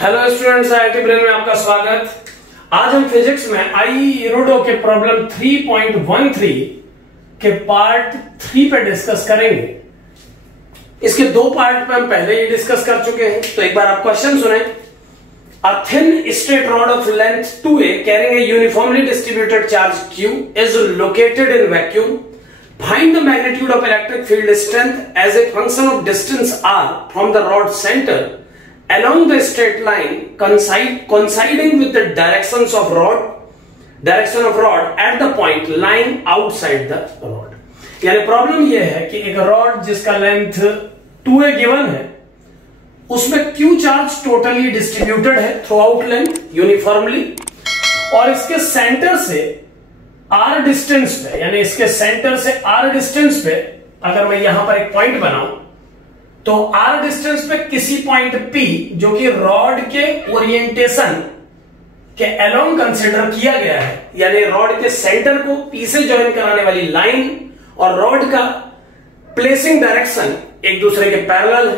Hello students, IIT brain में आपका स्वागत। आज हम फिजिक्स में आई रोडो के प्रॉब्लम 3.13 के पार्ट 3 पे डिस्कस करेंगे। इसके दो पार्ट पे हम पहले ही डिस्कस कर चुके हैं, तो एक बार आप क्वेश्चन सुने। A thin straight rod of length 2a carrying a uniformly distributed charge q is located in vacuum. Find the magnitude of electric field strength as a function of distance r from the rod center along the straight line coinciding with the direction of rod at the point lying outside the rod। यानी problem यह है कि एक rod जिसका length 2a given है, उसमें q charge totally distributed है through out length uniformly, और इसके सेंटर से r डिस्टेंस पे, यानी इसके सेंटर से r डिस्टेंस पे अगर मैं यहां पर एक पॉइंट बनाऊं तो r डिस्टेंस पे किसी पॉइंट P जो कि रॉड के ओरिएंटेशन के अलोंग कंसीडर किया गया है, यानी रॉड के सेंटर को P से ज्वाइन कराने वाली लाइन और रॉड का प्लेसिंग डायरेक्शन एक दूसरे के पैरेलल है।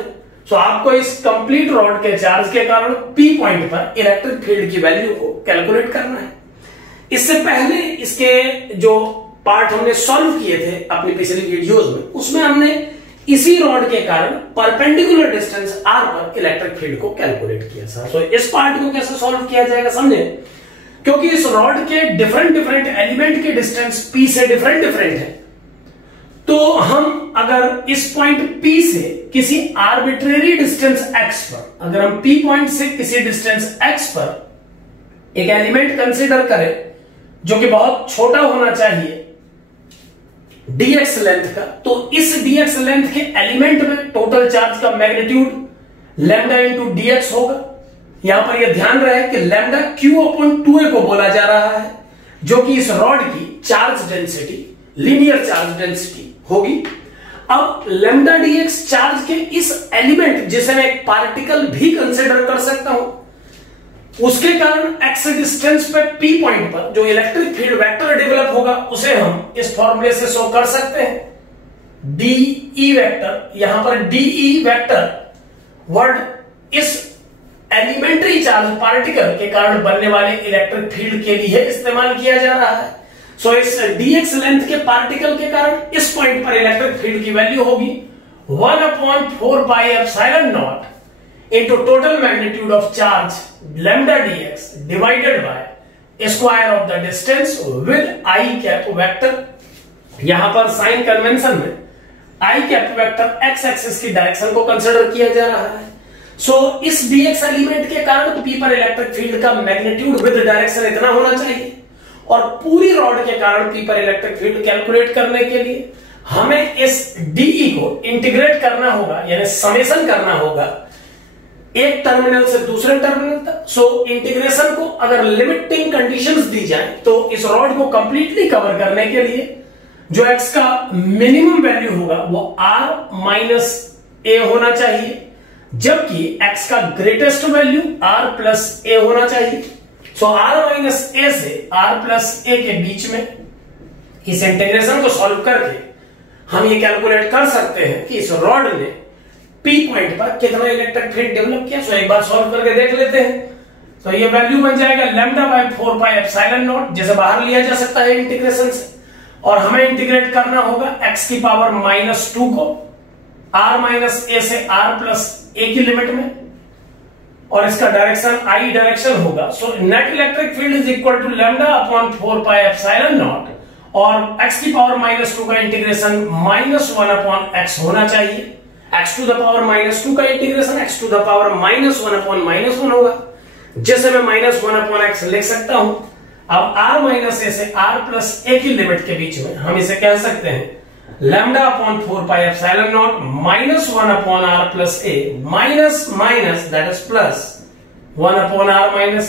तो आपको इस कंप्लीट रॉड के चार्ज के कारण P पॉइंट पर इलेक्ट्रिक फील्ड की वैल्यू को कैलकुलेट करना है। इससे पहले इसके जो पार्ट हमने सॉल्व किए थे अपनी पिछली वीडियोस में, उसमें हमने इसी रॉड के कारण परपेंडिकुलर डिस्टेंस r पर इलेक्ट्रिक फील्ड को कैलकुलेट किया था। तो इस पार्ट को कैसे सॉल्व किया जाएगा समझे, क्योंकि इस रॉड के डिफरेंट एलिमेंट के डिस्टेंस P से डिफरेंट है, तो हम अगर इस पॉइंट P से किसी आर्बिट्रेरी डिस्टेंस x पर, अगर हम P पॉइंट से किसी डिस्टेंस x पर एक एलिमेंट कंसीडर करें जो कि बहुत छोटा होना चाहिए dx लेंथ का, तो इस dx लेंथ के एलिमेंट में टोटल चार्ज का मैग्नीट्यूड लैम्डा इंटू dx होगा। यहां पर यह ध्यान रहे कि लैम्डा q/2a को बोला जा रहा है, जो कि इस रॉड की charge density, linear charge density होगी। अब लैम्डा dx चार्ज के इस एलिमेंट, जिसे मैं एक पार्टिकल भी कंसीडर कर सकता हूं, उसके कारण x डिस्टेंस पे P पॉइंट पर जो इलेक्ट्रिक फील्ड वेक्टर डेवलप होगा, उसे हम इस फॉर्मूले से शो कर सकते हैं। DE वेक्टर, यहां पर DE वेक्टर वर्ड इस एलिमेंट्री चार्ज पार्टिकल के कारण बनने वाले इलेक्ट्रिक फील्ड के लिए इस्तेमाल किया जा रहा है। सो इस dx लेंथ के पार्टिकल के कारण इस पॉइंट पर इलेक्ट्रिक फील्ड की वैल्यू होगी 1/4πε0 into total magnitude of charge lambda dx divided by square of the distance with I cap vector। यहां पर साइन कन्वेंशन में I cap vector x axis की डायरेक्शन को कंसीडर किया जा रहा है। सो इस dx एलिमेंट के कारण P पर इलेक्ट्रिक फील्ड का मैग्नीट्यूड विद डायरेक्शन इतना होना चाहिए, और पूरी रॉड के कारण P पर इलेक्ट्रिक फील्ड कैलकुलेट करने के लिए हमें इस DE को इंटीग्रेट करना होगा, यानी समेशन करना होगा एक टर्मिनल से दूसरे टर्मिनल तक। सो इंटीग्रेशन को अगर लिमिटिंग कंडीशंस दी जाए तो इस रॉड को कंप्लीटली कवर करने के लिए जो x का मिनिमम वैल्यू होगा वो r-a होना चाहिए, जबकि x का ग्रेटेस्ट वैल्यू r+a होना चाहिए। सो r-a से r+a के बीच में इस इंटीग्रेशन को सॉल्व करके हम ये कैलकुलेट कर सकते हैं कि इस रॉड ने P पॉइंट पर कितना इलेक्ट्रिक फील्ड डेवलप किया। सो एक बार सॉल्व करके देख लेते हैं। तो ये वैल्यू बन जाएगा λ/4πε0, जिसे बाहर लिया जा सकता है इंटीग्रेशन से, और हमें इंटीग्रेट करना होगा x की पावर -2 को r-a से r+a की लिमिट में, और इसका डायरेक्शन I डायरेक्शन होगा। So net electric field is equal to λ/4πε0, और x की पावर -2 का इंटीग्रेशन -1/x होना चाहिए। x टू द पावर -2 का integration x to the power -1/-1 होगा, जैसे मैं -1/x लिख सकता हूं। अब r-a से r+a की लिमिट के बीच में हम इसे कह सकते हैं λ/4πε0 -1/r+a दैट इज +1/r-a।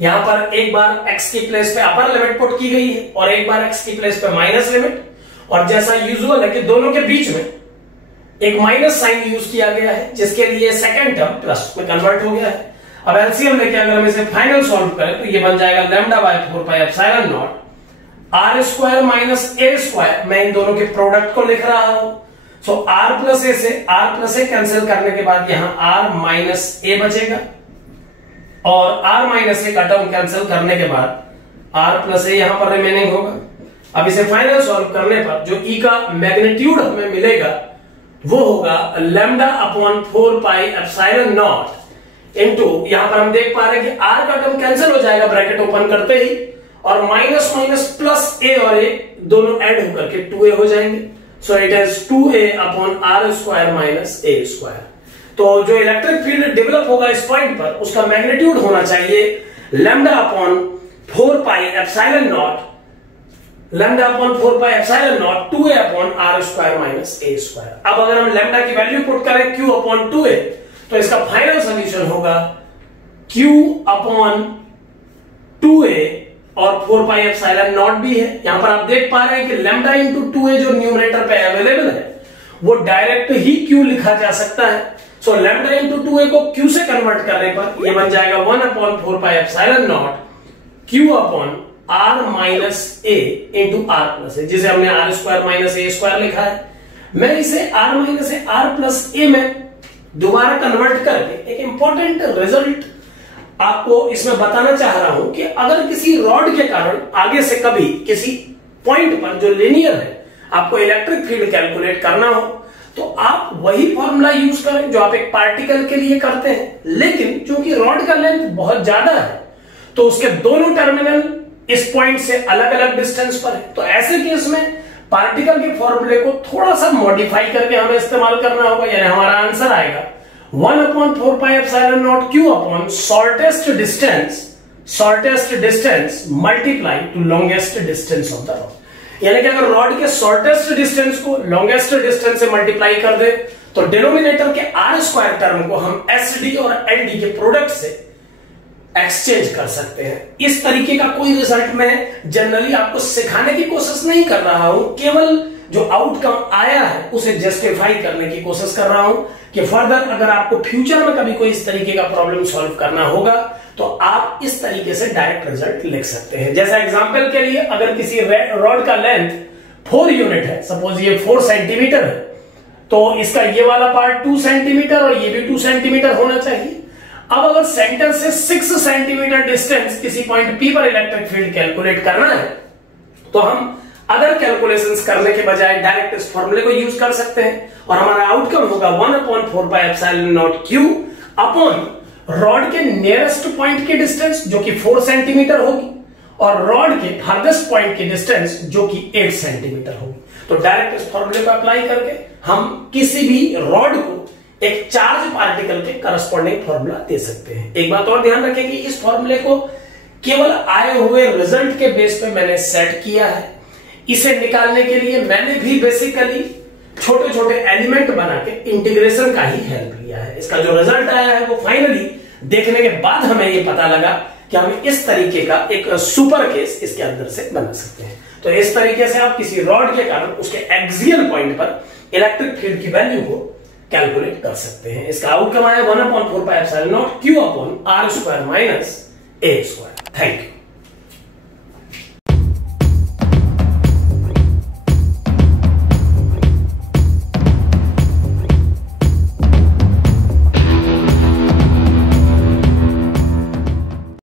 यहां पर एक बार x की प्लेस पे अपर लिमिट पुट की गई है और एक बार x की प्लेस पे माइनस लिमिट, और जैसा यूजुअल है कि दोनों के बीच में एक माइनस साइन यूज किया गया है, जिसके लिए सेकंड टर्म प्लस में कन्वर्ट हो गया है। अब एलसीएम लेके अगर हम इसे फाइनल सॉल्व करें तो ये बन जाएगा λ/4πε0 r² - a²। मैं इन दोनों के प्रोडक्ट को लिख रहा हूं। सो r प्लस ए से r प्लस ए कैंसिल करने के बाद यहां r माइनस ए बचेगा, और r माइनस ए का टर्म कैंसिल करने के बाद r प्लस ए यहां पर रिमेनिंग होगा। अब इसे फाइनल सॉल्व करने पर जो e का मैग्नीट्यूड हमें मिलेगा वो होगा lambda upon 4 pi epsilon not into, यहां पर हम देख पा रहे हैं कि r का टर्म कैंसिल हो जाएगा ब्रैकेट ओपन करते ही, और माइनस माइनस प्लस a और a दोनों ऐड होकर के 2a हो जाएंगे। So it is 2a upon r square minus a square. तो जो इलेक्ट्रिक फील्ड डेवलप होगा इस पॉइंट पर उसका मैग्नीट्यूड होना चाहिए lambda upon 4 pi epsilon not, lambda upon 4 pi epsilon not 2a upon r square minus a square. अब अगर हम लैम्डा की वैल्यू पुट करें q अपॉन 2a तो इसका फाइनल सॉल्यूशन होगा q अपॉन 2a और 4 पाई एप्सिलॉन नॉट भी है। यहां पर आप देख पा रहे हैं कि लैम्डा इंटू 2a जो न्यूमरेटर पे अवेलेबल है वो डायरेक्ट ही q लिखा जा सकता है। सो लैम्डा इंटू 2a को q से कन्वर्ट करने पर ये बन जाएगा 1 upon 4 pi epsilon not q upon r minus a into r plus a, जिसे हमने r square minus a square लिखा है। मैं इसे r minus a r plus a में दोबारा कन्वर्ट करके एक इंपॉर्टेंट रिजल्ट आपको इसमें बताना चाह रहा हूं कि अगर किसी रॉड के कारण आगे से कभी किसी पॉइंट पर जो लिनियर है आपको इलेक्ट्रिक फील्ड कैलकुलेट करना हो तो आप वही फॉर्मूला यूज करें जो आप एक पार्टिकल के लिए करते हैं, लेकिन चूंकि रॉड का लेंथ बहुत ज्यादा है तो उसके दोनों टर्मिनल इस पॉइंट से अलग अलग डिस्टेंस पर है। तो ऐसे केस में पार्टिकल के फॉर्मूले को थोड़ा सा मॉडिफाई करके हमें इस्तेमाल करना होगा, यानी हमारा आंसर आएगा 1 upon 4 pi epsilon not q upon shortest distance multiply two longest distance of the rod. यानी कि अगर रॉड के शॉर्टेस्ट डिस्टेंस को लॉन्गेस्ट डिस्टेंस से मल्टीप्लाई कर दे तो डिनोमिनेटर के r स्क्वायर टर्म को हम sd और ld के प्रोडक्ट से एक्सचेंज कर सकते हैं। इस तरीके का कोई रिजल्ट मैं जनरली आपको सिखाने की कोशिश नहीं कर रहा हूं, केवल जो आउटकम आया है उसे जस्टिफाई करने की कोशिश कर रहा हूं कि फर्दर अगर आपको फ्यूचर में कभी कोई इस तरीके का प्रॉब्लम सॉल्व करना होगा तो आप इस तरीके से डायरेक्ट रिजल्ट लिख सकते हैं। जैसा एग्जांपल के लिए अगर किसी रॉड का लेंथ 4 यूनिट है, सपोज ये 4 सेंटीमीटर है, तो इसका ये वाला पार्ट 2 सेंटीमीटर और ये भी 2 सेंटीमीटर होना चाहिए। अब अगर सेंटर से 6 सेंटीमीटर डिस्टेंस किसी पॉइंट P पर इलेक्ट्रिक फील्ड कैलकुलेट करना है तो हम अदर कैलकुलेशंस करने के बजाय डायरेक्ट इस फॉर्मूले को यूज कर सकते हैं और हमारा आउटकम होगा 1 upon 4 pi epsilon not q upon rod के नियरेस्ट पॉइंट की डिस्टेंस जो कि 4 सेंटीमीटर होगी और रॉड के फारदेस्ट पॉइंट की डिस्टेंस जो कि 8 सेंटीमीटर होगी। तो डायरेक्ट इस फॉर्मूले को अप्लाई करके हम किसी भी रॉड को एक चार्ज पार्टिकल के करस्पॉन्डिंग फॉर्मूला दे सकते हैं। एक बात और ध्यान रखें कि इस फॉर्मूले को केवल आए हुए रिजल्ट के बेस पे मैंने सेट किया है। इसे निकालने के लिए मैंने भी बेसिकली छोटे छोटे एलिमेंट बना के इंटीग्रेशन का ही हेल्प लिया है। इसका जो रिजल्ट आया है वो फाइनली देखने के बाद हमें ये पता लगा कि हम इस तरीके का एक सुपर केस इसके अंदर से बना सकते हैं। तो इस तरीके से आप किसी रॉड के कारण उसके एक्सियल पॉइंट पर इलेक्ट्रिक फील्ड की वैल्यू को कैलकुलेट कर सकते हैं। इसका आउटकम आया 1 upon 4 pi epsilon not q upon r square minus a square. Thank you.